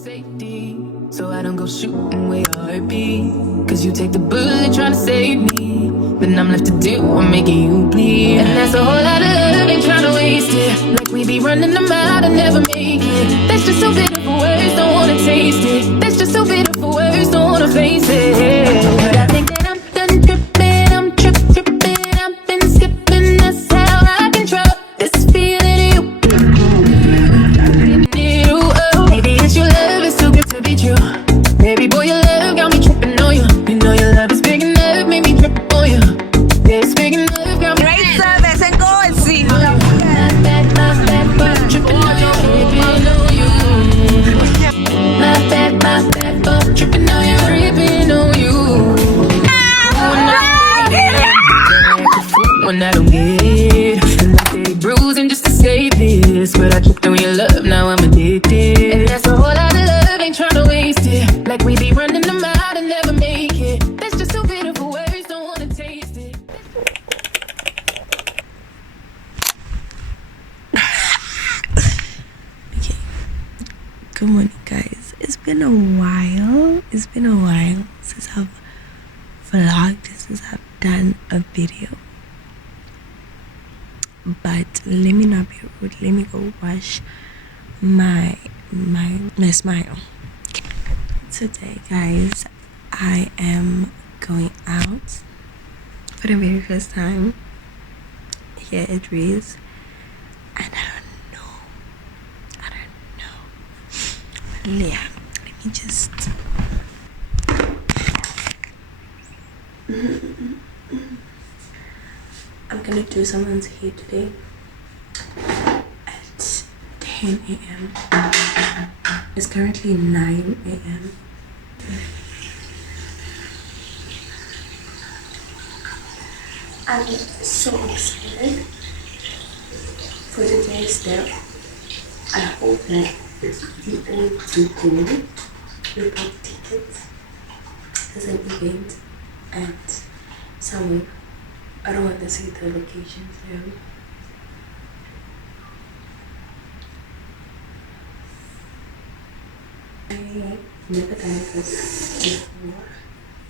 safety, so I don't go shooting where your heart be. Cause you take the bullet trying to save me, then I'm left to do I'm making you bleed. And that's a whole lot of love, ain't trying to waste it. Like we be running them out and never make it. That's just so bitter for words, don't wanna taste it. That's just so bitter for words, don't wanna face it. But I think that I'm done tripping, I'm tripping, I've been skipping, that's how I control this feeling you. Maybe it's your love, it's too good to be true. Baby boy, your love got me tripping on you. You know your love is big enough, made me trip on you. Yeah, it's big enough, got me Great service and go and see. my bad, but tripping on you, tripping on you. My bad, but tripping on you, tripping on you. When I don't get it, and I take bruising just to save this, but I tripped on your love, now I'm addicted. And that's a whole lot of love, ain't tryna waste it. Like we be running them out and never make it. That's just so bitter for words, don't wanna taste it. Okay. Good morning, guys. It's been a while. Since I've vlogged, since I've done a video. But let me not be rude. Let me go wash my smile. Okay. Today, guys, I am going out for the very first time here at Reese, and I don't know. Yeah, let me just. I'm gonna do someone's hair today at 10 a.m. It's currently 9 a.m. I'm so excited for today's step. I hope that you all do go. We bought tickets. There's an event at somewhere. I don't want to see the locations though. I never done this before.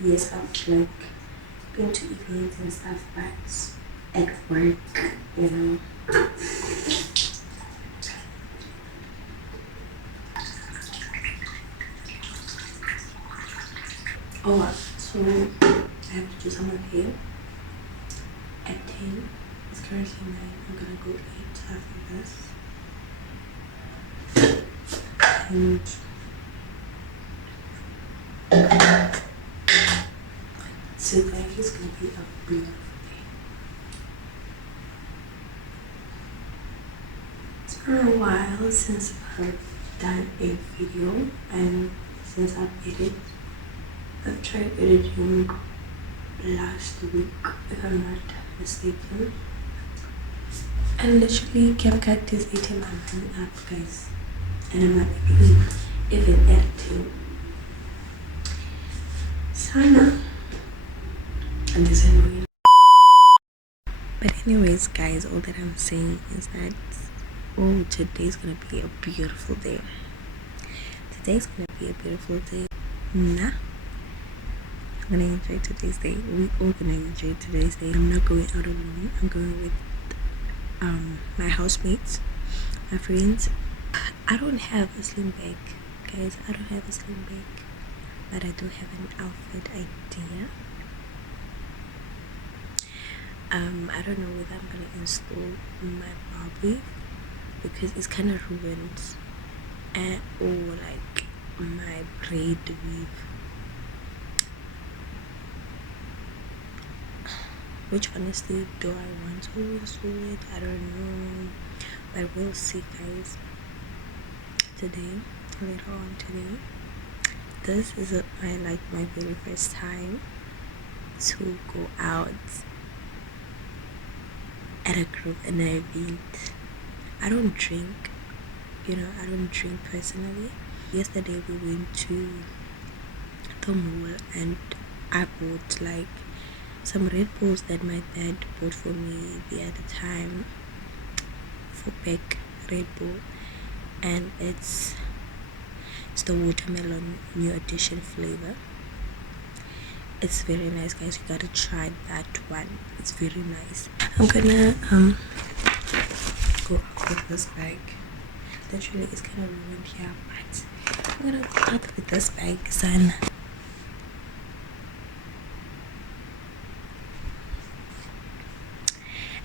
Yes, I've like been to events and stuff, but at work, you know. Oh, so I have to do someone here at 10. It's currently 9. I'm gonna go eat after this. And today is gonna be a beautiful day. It's been a while since I've done a video, and since I've edited. I've tried editing last week, if I'm not mistaken, and literally CapCut is eating my money up, guys, and I'm not even editing. Sana, and this annoying. But anyways, guys, all that I'm saying is that today's gonna be a beautiful day. Nah. I'm gonna enjoy today's day. We all gonna enjoy today's day. I'm not going out alone. I'm going with my housemates, my friends. I don't have a slim bag, guys. I don't have a slim bag, but I do have an outfit idea. I don't know whether I'm gonna install my Barbie because it's kind of ruined, or like my braid weave. Which honestly do I want to install it? I don't know, but we'll see, guys. Later on today, this is my very first time to go out at a group and an event. I don't drink, I don't drink personally. Yesterday we went to the mall and I bought like some Red Bulls that my dad bought for me the other time, for Beck Red Bull, and it's It's the watermelon new edition flavor. It's very nice, guys. You gotta try that one. It's very nice. I'm gonna go out with this bag. Literally, it's kind of ruined here, but I'm gonna go out with this bag, son.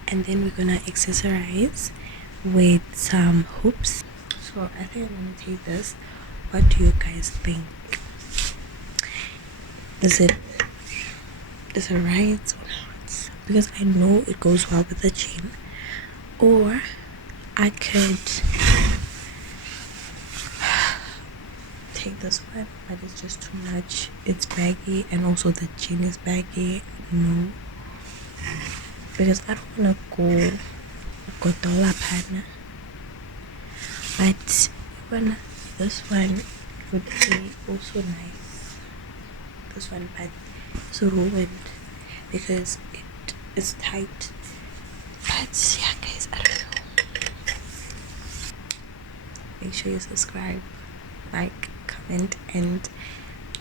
And then we're gonna accessorize with some hoops. So I think I'm gonna take this. What do you guys think? Is it right or not? Because I know it goes well with the chain. Or I could take this one, but it's just too much. It's baggy, and also the chain is baggy. No, because I don't wanna go dollar partner. But this one would be also nice. This one, but it's ruined because it is tight. But yeah, guys, I don't know. Make sure you subscribe, like, comment, and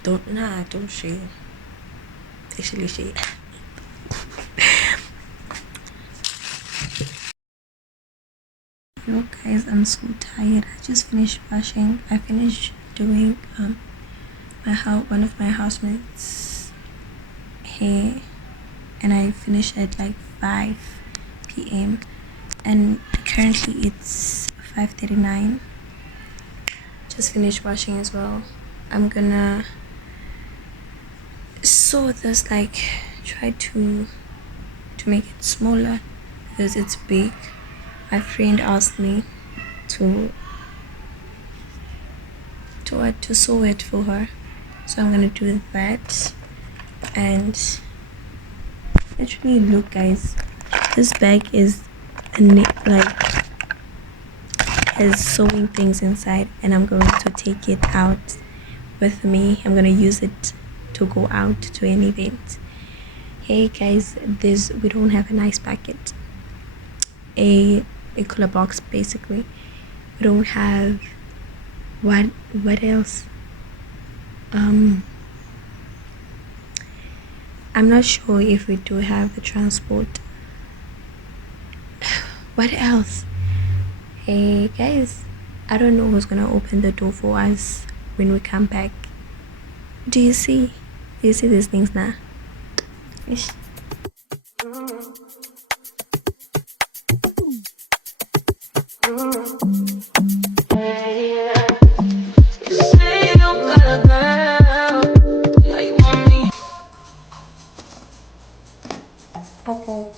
don't share. Actually share. Yo guys, I'm so tired. I just finished washing. I finished doing one of my housemates' hair, and I finished at like 5 p.m. and currently it's 5:39. Just finished washing as well. I'm gonna sew this, like try to make it smaller because it's big. My friend asked me to sew it for her, so I'm gonna do that. And actually, look guys, this bag is like has sewing things inside, and I'm going to take it out with me. I'm gonna use it to go out to an event. Hey guys, we don't have a nice packet, a cooler box basically. We don't have what else. I'm not sure if we do have a transport. What else? Hey guys, I don't know who's gonna open the door for us when we come back. Do you see these things now? Ish. Okay,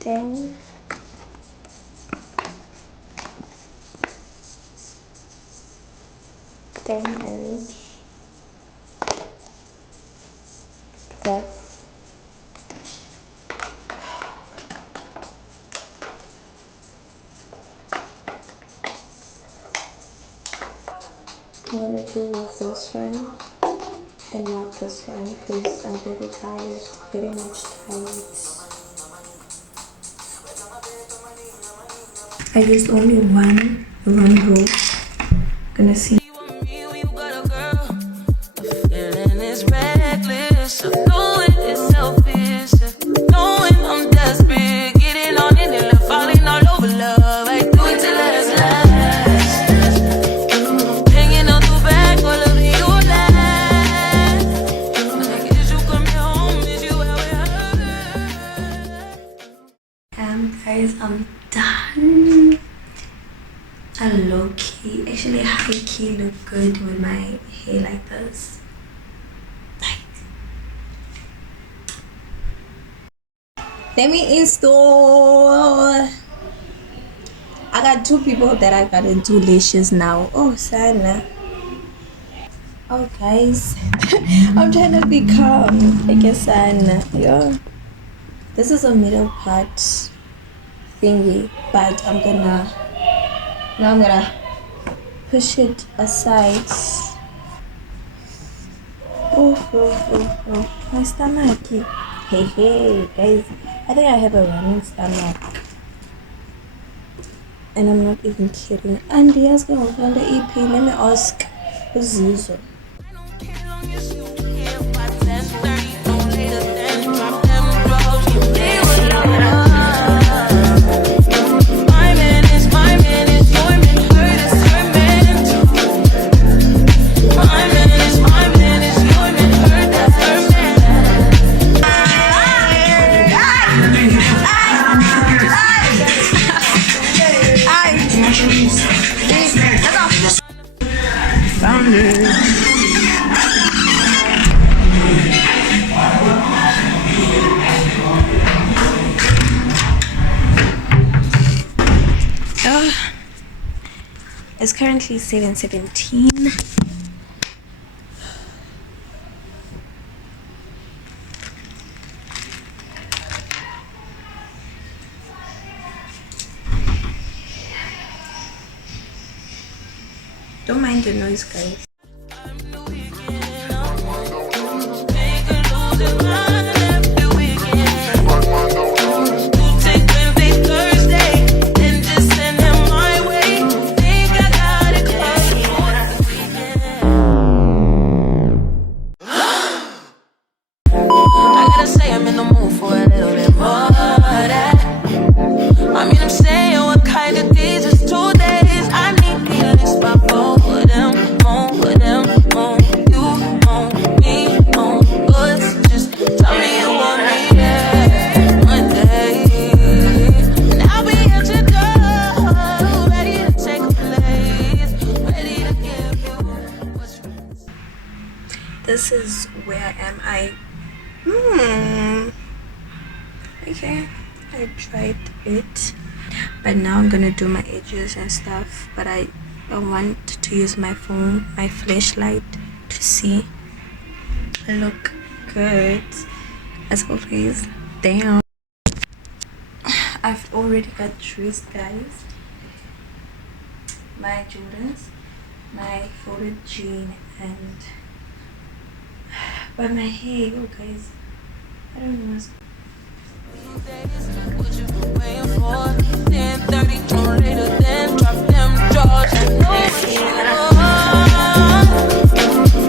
10 and that's I'm gonna do this one and not this one because I'm very tired, very much tired. I used only one row. Gonna see. Guys, I'm done. I low-key, actually high-key look good with my hair like this. Let me install. I got 2 people that I gotta do lashes now. Oh, Sana. Oh, guys. I'm trying to be calm. I guess, Sana. Yeah. This is a middle part thingy, but I'm gonna push it aside. Oh, my stomach. Hey, guys, I think I have a running stomach, and I'm not even kidding. And yes, go on the EP. Let me ask Uzizwe. It's currently 7:17. Don't mind the noise, guys. This is where am I? Okay, I tried it, but now I'm gonna do my edges and stuff, but I want to use my phone, my flashlight, to see. I look good as always. Damn, I've already got dressed, guys. My Jordans, my folded jean, and but my hair, you guys, I don't know what's what you been waiting for. 10:30, no later than drop them drawers.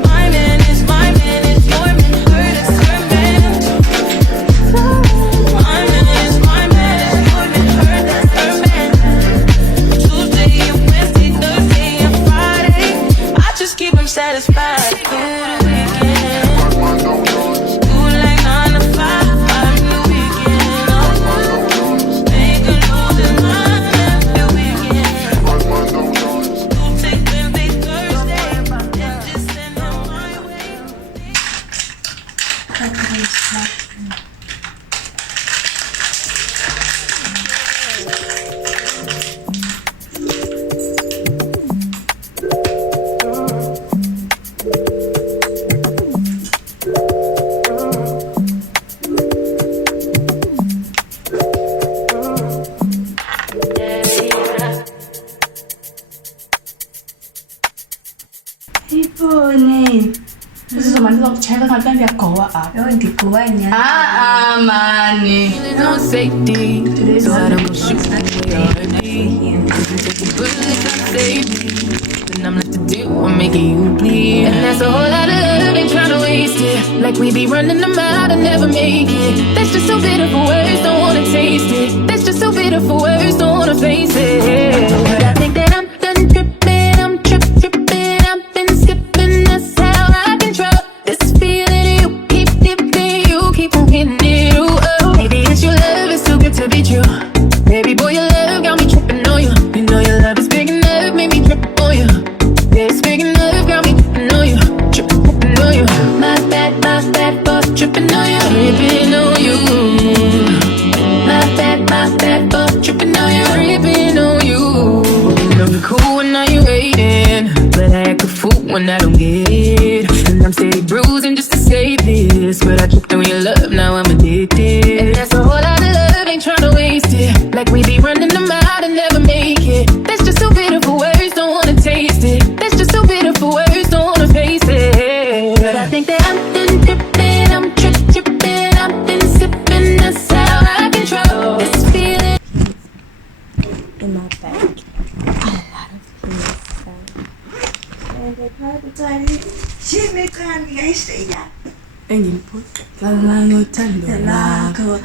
My man is your man, heard it's her man. My man is your man, heard that's her man. Tuesday and Wednesday, Thursday and Friday, I just keep him satisfied through the weekend. Do like 9 to 5, I'm the weekend. Make a losing mind every weekend. Do take Wednesday, Thursday, and just send them my way. 이쁘네. 그래서 만들어 제가 갈 땐 그냥 거와 여긴 뒷고가 있냐? 많이 No safety, so I don't go shooting where you take a bullet to save me. Then I'm left to do I'm making you bleed. And that's a whole lot of love, ain't tryna waste it. Like we be running them out and never make it. That's just so bitter for words, don't wanna taste it. That's just so bitter for words, don't wanna face it. But I think that I'm done tripping, I'm tripping, I've been skipping, that's how I control this feeling. You keep dipping, you keep on hitting it. Ooh, oh. Maybe it's your love, it's too good to be true. Baby boy, your love got me tripping on you. You know your love is big enough, made me trip on you. Yeah, it's big enough, got me tripping on you. Tripping on you. My bad for tripping on you. Tripping on you. My bad for tripping on you. Tripping on you. You know you're cool when now you're hating, but I act a fool when I don't get it. And I'm steady bruising just to save this, but I tripped on your love, now I'm addicted. And that's a whole lot of love, ain't tryna waste it. Like we be running them out and never make it. That's just so bitter for words, don't wanna taste it. That's just so bitter for words, don't wanna face it. But I think that I'm done tripping, I'm tripping, I've been sipping, that's how I control this feeling. In my bag, a lot of things. And I tried to engiliphoqala ngothando lakho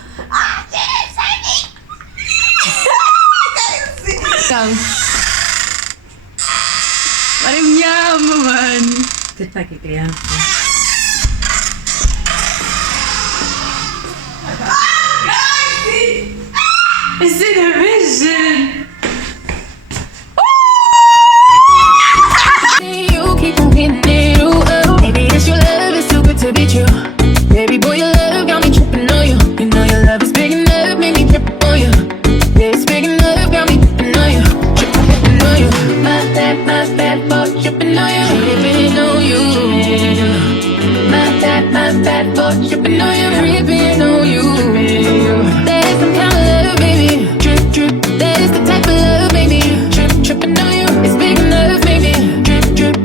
Mari mnyama man. Tetake yako. It's in a vision. You keep on hitting it, ooh, oh. Maybe it's your love, it's too good to be true. Baby boy, your love got me tripping on you. You know your love is big enough, make me trip on you. Yeah, it's big enough, got me tripping on you. Tripping on you. My bad boy, tripping on you. Tripping on you. My bad boy, tripping on you. Tripping on you. That is some kind of love, baby. Trip, trip. That is the type of love, baby. Trip, tripping on you. It's big enough, baby. Trip, trip.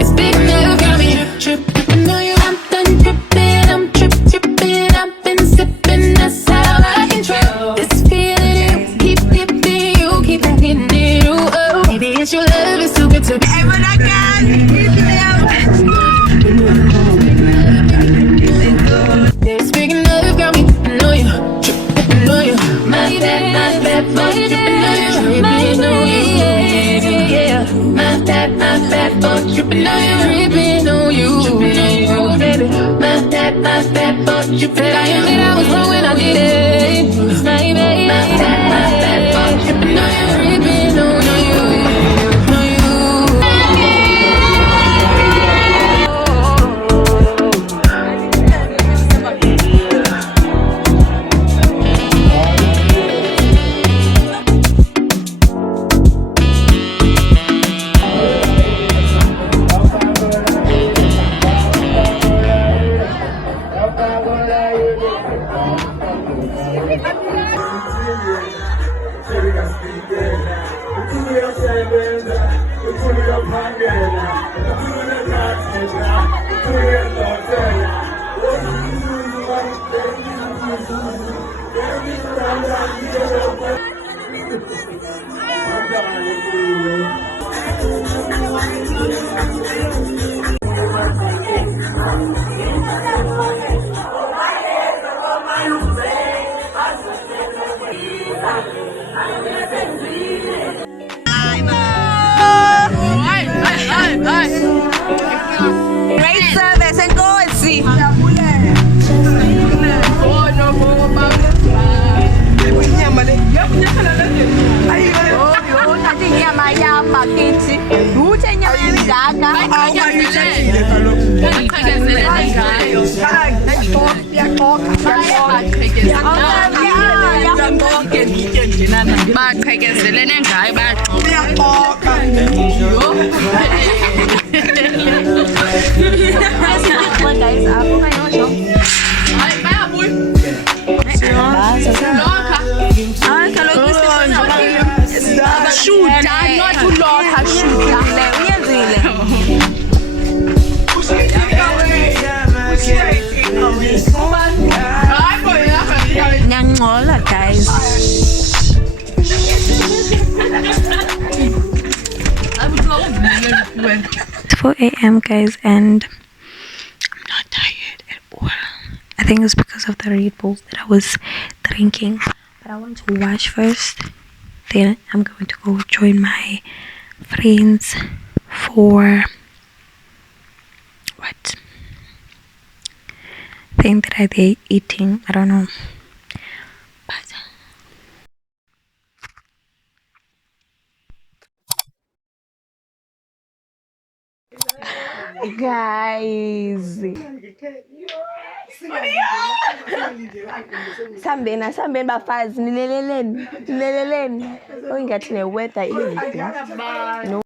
It's big enough, got me. Trip, tripping on you. I'm done tripping. I'm tripping. I've been sipping. That's how I can trip. This feeling, keep dipping. You keep on hitting it, ooh, oh. Maybe it's your love, it's too good to be. It's big enough, got me tripping on you. Tripping on you. My bad boy, tripping on you. Tripping on you. Yeah. My bad boy, tripping on you. Tripping on you. Baby. My bad boy, tripping on you. I admit I was wrong when I did it. Baby. My bad boy, tripping on you. Tripping on you. Great service and go and see. Nyama ya makiti ute nyama ya midaka baqhekezelene ngayo Shuta, not to love her shuta. Nyangola, guys. 4 a.m. guys, and I'm not tired at all. I think it's because of the Red Bulls that I was drinking. But I want to wash first. Then I'm going to go join my friends for what thing that are they eating? I don't know. But guys, sambeni bafazi nileleleni oyingathi ne-weather imbi no